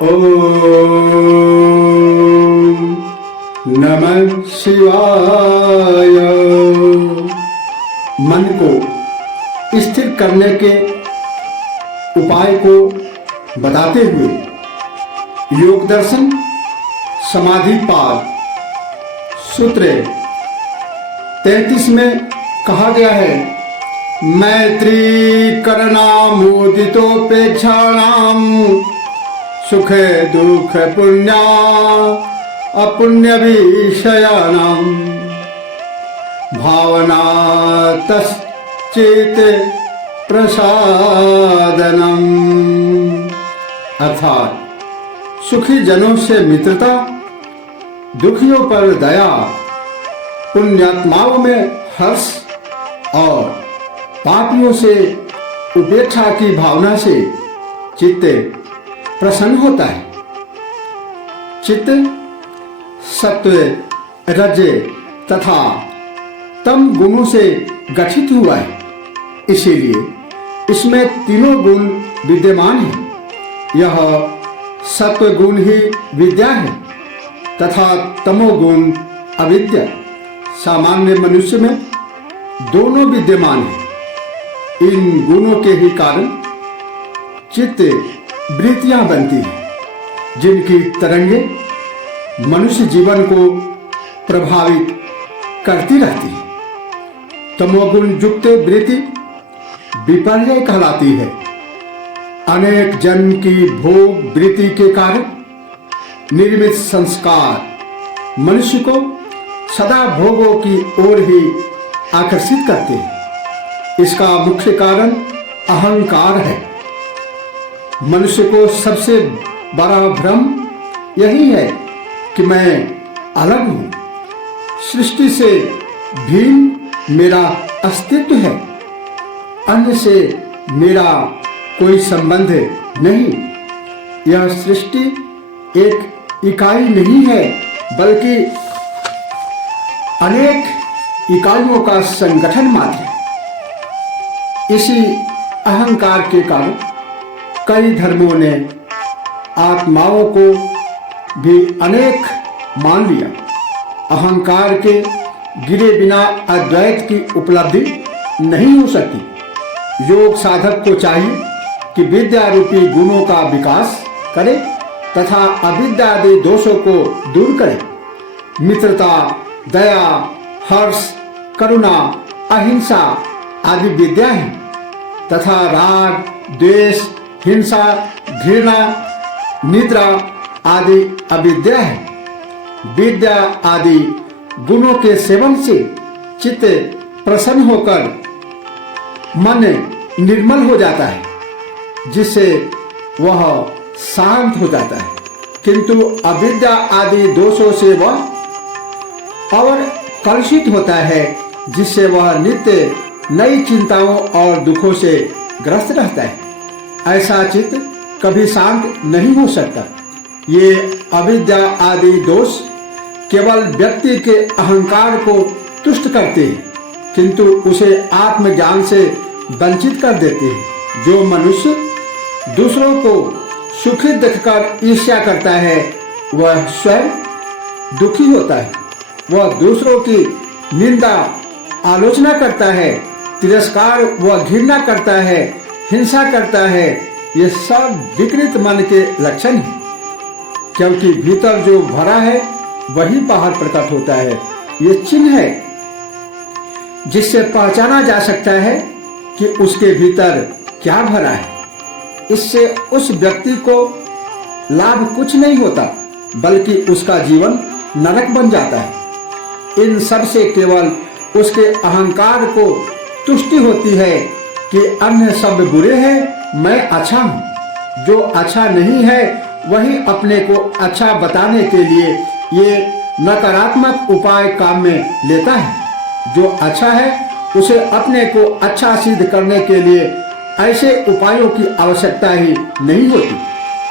ओम नमः शिवाय। मन को स्थिर करने के उपाय को बताते हुए योग दर्शन समाधि पाद सूत्र 33 में कहा गया है, मैत्री करणामुदितोपेक्षाणाम सुख दुख पुण्या अपुण्य विषयाणाम भावना तश्चेत प्रसादनम। अर्थात सुखी जनों से मित्रता, दुखियों पर दया, पुण्यात्माओं में हर्ष और पापियों से उपेक्षा की भावना से चित्त प्रसन्न होता है। चित्त सत्व, रज तथा तम गुणों से गठित हुआ है, इसीलिए इसमें तीनों गुण विद्यमान हैं। यह सत्व गुण ही विद्या है तथा तमोगुण अविद्या। सामान्य मनुष्य में दोनों विद्यमान हैं। इन गुणों के ही कारण चित्त वृत्तियां बनती हैं, जिनकी तरंगे मनुष्य जीवन को प्रभावित करती रहती है। तमोगुण युक्त वृत्ति विपर्य कहलाती है। अनेक जन्म की भोग वृत्ति के कारण निर्मित संस्कार मनुष्य को सदा भोगों की ओर ही आकर्षित करते हैं। इसका मुख्य कारण अहंकार है। मनुष्य को सबसे बड़ा भ्रम यही है कि मैं अलग हूं, सृष्टि से भिन्न मेरा अस्तित्व है, अन्य से मेरा कोई संबंध नहीं। यह सृष्टि एक इकाई नहीं है, बल्कि अनेक इकाइयों का संगठन मात्र है। इसी अहंकार के कारण कई धर्मों ने आत्माओं को भी अनेक मान लिया। अहंकार के गिरे बिना अद्वैत की उपलब्धि नहीं हो सकती। योग साधक को चाहिए कि विद्या रूपी गुणों का विकास करे तथा अविद्या आदि दोषों को दूर करे। मित्रता, दया, हर्ष, करुणा, अहिंसा आदि विद्या है तथा राग, द्वेष, हिंसा, घृणा, निद्रा आदि अविद्या है। विद्या आदि गुणों के सेवन से चित्त प्रसन्न होकर मन निर्मल हो जाता है, जिससे वह शांत हो जाता है। किंतु अविद्या आदि दोषों से वह और कलुषित होता है, जिससे वह नित्य नई चिंताओं और दुखों से ग्रस्त रहता है। ऐसा चित्त कभी शांत नहीं हो सकता। ये अविद्या आदि दोष केवल व्यक्ति के अहंकार को तुष्ट करते हैं, किंतु उसे आत्मज्ञान से वंचित कर देते हैं। जो मनुष्य दूसरों को सुखी देखकर ईर्ष्या करता है, वह स्वयं दुखी होता है। वह दूसरों की निंदा, आलोचना करता है, तिरस्कार व घृणा करता है, हिंसा करता है। ये सब विकृत मन के लक्षण हैं, क्योंकि भीतर जो भरा है वही बाहर प्रकट होता है। ये चिन्ह है जिससे पहचाना जा सकता है कि उसके भीतर क्या भरा है। इससे उस व्यक्ति को लाभ कुछ नहीं होता, बल्कि उसका जीवन नरक बन जाता है। इन सब से केवल उसके अहंकार को तुष्टि होती है कि अन्य सब बुरे हैं, मैं अच्छा हूँ। जो अच्छा नहीं है वही अपने को अच्छा बताने के लिए ये नकारात्मक उपाय काम में लेता है। जो अच्छा है उसे अपने को अच्छा सिद्ध करने के लिए ऐसे उपायों की आवश्यकता ही नहीं होती।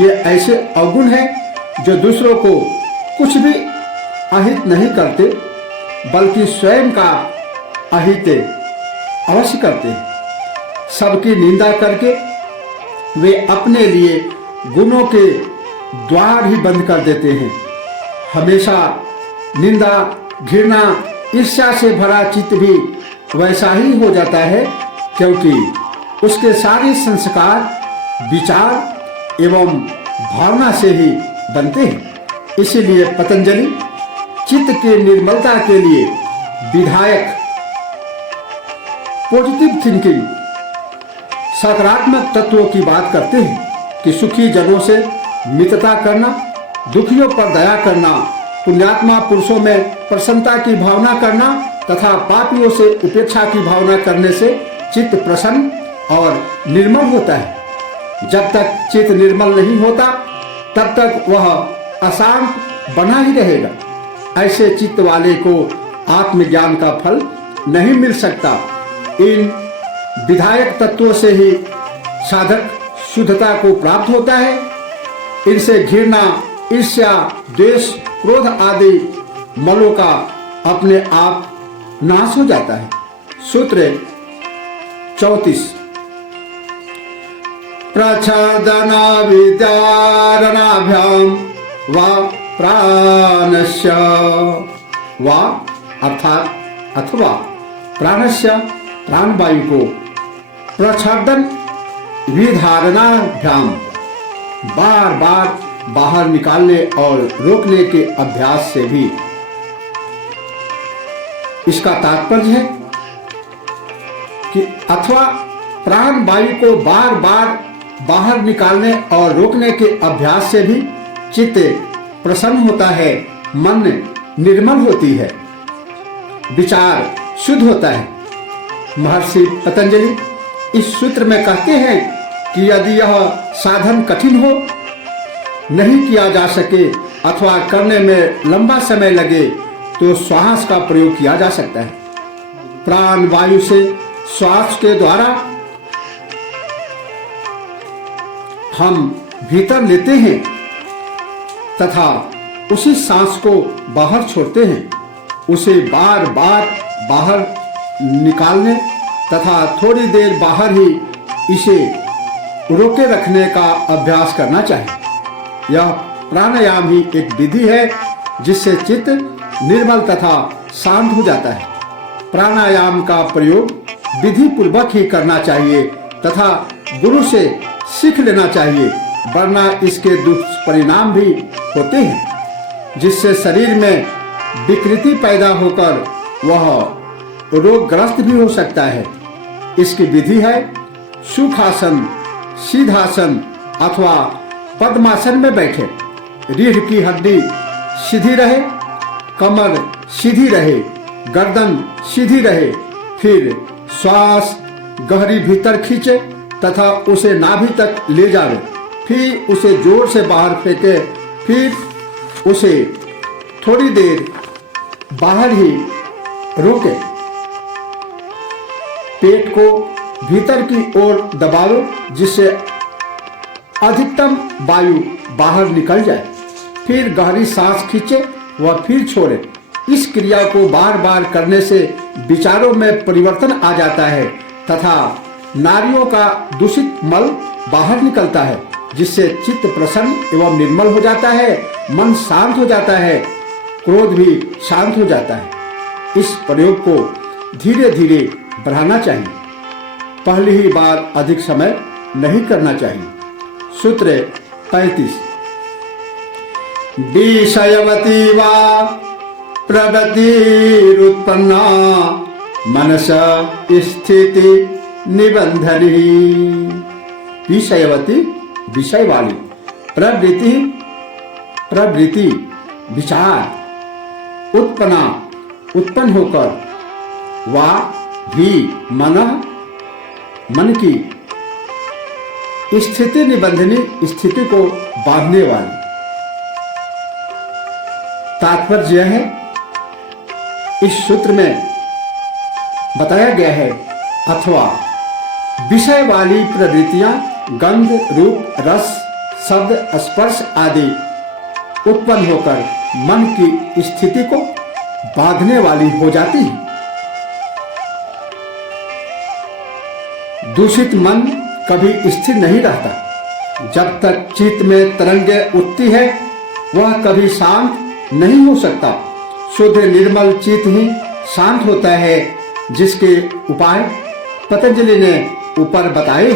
ये ऐसे अवगुण हैं जो दूसरों को कुछ भी अहित नहीं करते, बल्कि स्वयं का अहित अवश्य करते हैं। सबकी निंदा करके वे अपने लिए गुणों के द्वार ही बंद कर देते हैं। हमेशा निंदा, घृणा, ईर्ष्या से भरा चित्त भी वैसा ही हो जाता है, क्योंकि उसके सारे संस्कार, विचार एवं भावना से ही बनते हैं। इसीलिए पतंजलि चित्त की निर्मलता के लिए विधायक, पॉजिटिव थिंकिंग, सकारात्मक तत्वों की बात करते हैं कि सुखी जनों से मित्रता करना, दुखियों पर दया करना, पुण्यात्मा पुरुषों में प्रसन्नता की भावना करना तथा पापियों से उपेक्षा की भावना करने से चित्त प्रसन्न और निर्मल होता है। जब तक चित्त निर्मल नहीं होता तब तक वह अशांत बना ही रहेगा। ऐसे चित्त वाले को आत्मज्ञान का फल नहीं मिल सकता। इन विधायक तत्वों से ही साधक शुद्धता को प्राप्त होता है। इनसे घृणा, ईर्ष्या, द्वेष, क्रोध आदि मलों का अपने आप नाश हो जाता है। सूत्र 34 प्रच्छदना विद्यारणाभ्याम वा प्राणस्य वा अर्थात अथवा प्राणस्य प्राणवायु को प्रच्छदन विधारणाभ्याम बार बार बाहर निकालने और रोकने के अभ्यास से भी। इसका तात्पर्य है कि अथवा प्राण वायु को बार बार बाहर निकालने और रोकने के अभ्यास से भी चित्त प्रसन्न होता है, मन निर्मल होती है, विचार शुद्ध होता है। महर्षि पतंजलि इस सूत्र में कहते हैं कि यदि यह साधन कठिन हो, नहीं किया जा सके अथवा करने में लंबा समय लगे तो श्वास का प्रयोग किया जा सकता है। प्राण वायु से श्वास के द्वारा हम भीतर लेते हैं तथा उसी सांस को बाहर छोड़ते हैं। उसे बार बार बाहर निकालने तथा थोड़ी देर बाहर ही इसे रोके रखने का अभ्यास करना चाहिए। यह प्राणायाम ही एक विधि है जिससे चित्त निर्मल तथा शांत हो जाता है। प्राणायाम का प्रयोग विधि पूर्वक ही करना चाहिए तथा गुरु से सीख लेना चाहिए, वरना इसके दुष्परिणाम भी होते हैं, जिससे शरीर में विकृति पैदा होकर वह रोगग्रस्त भी हो सकता है। इसकी विधि है सुखासन, सीधासन अथवा पद्मासन में बैठे। रीढ़ की हड्डी सीधी रहे, कमर सीधी रहे, गर्दन सीधी रहे, फिर श्वास गहरी भीतर खींचे तथा उसे नाभि तक ले जावे, फिर उसे जोर से बाहर फेंके, फिर उसे थोड़ी देर बाहर ही रोके। पेट को भीतर की ओर दबाओ जिससे अधिकतम वायु बाहर निकल जाए, फिर गहरी सांस खींचे व फिर छोड़े। इस क्रिया को बार बार करने से विचारों में परिवर्तन आ जाता है तथा नाड़ियों का दूषित मल बाहर निकलता है, जिससे चित्त प्रसन्न एवं निर्मल हो जाता है, मन शांत हो जाता है, क्रोध भी शांत हो जाता है। इस प्रयोग को धीरे धीरे बढ़ाना चाहिए, पहली ही बार अधिक समय नहीं करना चाहिए। सूत्र 35 विषयवती वा प्रवृत्तिरुत्पन्ना मनस स्थिति निबंधनी। विषयवती विषय वाली, प्रवृत्ति प्रवृत्ति विचार, उत्पन्ना उत्पन्न होकर, वा भी मन की, स्थिति निबंधनी स्थिति को बांधने वाली। तात्पर्य यह है, इस सूत्र में बताया गया है अथवा विषय वाली प्रवृत्तियां गंध, रूप, रस, शब्द, स्पर्श आदि उत्पन्न होकर मन की स्थिति को बांधने वाली हो जाती है। दूषित मन कभी स्थिर नहीं रहता, जब तक चित्त में तरंगे उठती है वह कभी शांत नहीं हो सकता। शुद्ध निर्मल चित्त ही शांत होता है, जिसके उपाय पतंजलि ने ऊपर बताए।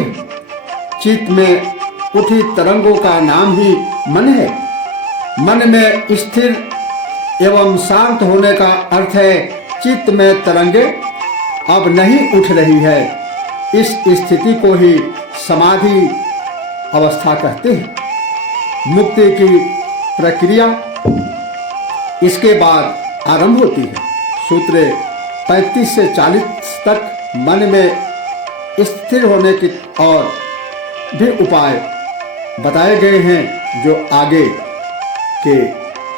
चित्त में उठी तरंगों का नाम ही मन है। मन में स्थिर एवं शांत होने का अर्थ है चित्त में तरंगे अब नहीं उठ रही है। इस स्थिति को ही समाधि अवस्था कहते हैं। मुक्ति की प्रक्रिया इसके बाद आरंभ होती है। सूत्र 35 से 40 तक मन में स्थिर होने के और भी उपाय बताए गए हैं, जो आगे के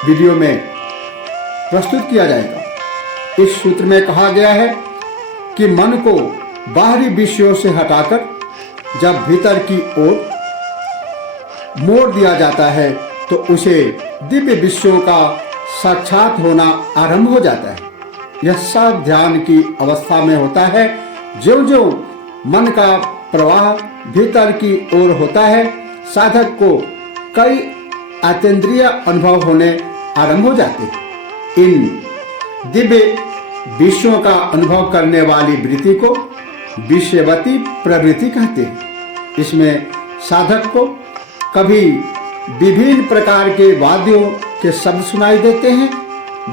वीडियो में प्रस्तुत किया जाएगा। इस सूत्र में कहा गया है कि मन को बाहरी विषयों से हटाकर जब भीतर की ओर मोड़ दिया जाता है तो उसे दिव्य विषयों का साक्षात होना आरंभ हो जाता है। यह सब ध्यान की अवस्था में होता है। ज्यों-ज्यों मन का प्रवाह भीतर की ओर होता है, साधक को कई अतीन्द्रिय अनुभव होने आरंभ हो जाते हैं। इन दिव्य विषयों का अनुभव करने वाली वृत्ति को विषयवती प्रवृत्ति कहते हैं। इसमें साधक को कभी विभिन्न प्रकार के वाद्यों के शब्द सुनाई देते हैं,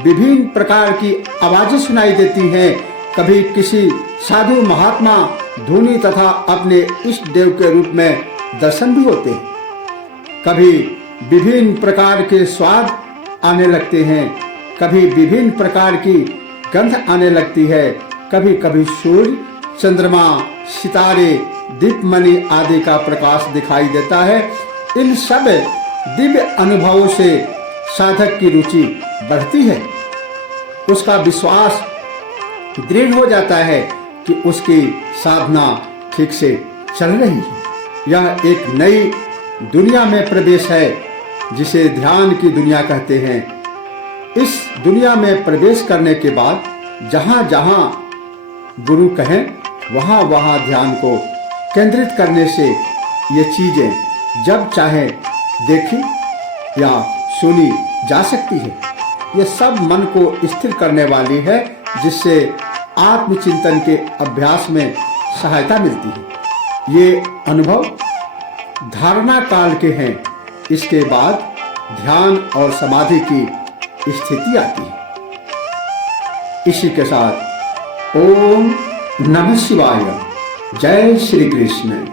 विभिन्न प्रकार की आवाजें सुनाई देती हैं, कभी किसी साधु महात्मा धुनी तथा अपने इष्ट देव के रूप में दर्शन भी होते हैं। कभी विभिन्न प्रकार के स्वाद आने लगते हैं, कभी विभिन्न प्रकार की गंध आने लगती है, कभी कभी सूर्य, चंद्रमा, सितारे, दीपमणि आदि का प्रकाश दिखाई देता है। इन सब दिव्य अनुभवों से साधक की रुचि बढ़ती है। उसका विश्वास दृढ़ हो जाता है कि उसकी साधना ठीक से चल रही है। यह एक नई दुनिया में प्रवेश है, जिसे ध्यान की दुनिया कहते हैं। इस दुनिया में प्रवेश करने के बाद जहाँ जहाँ गुरु कहें वहाँ वहाँ ध्यान को केंद्रित करने से ये चीजें जब चाहे देखी या सुनी जा सकती है। ये सब मन को स्थिर करने वाली है, जिससे आत्मचिंतन के अभ्यास में सहायता मिलती है। ये अनुभव धारणा काल के हैं। इसके बाद ध्यान और समाधि की स्थिति आती है। इसी के साथ ओम नमः शिवाय। जय श्री कृष्ण।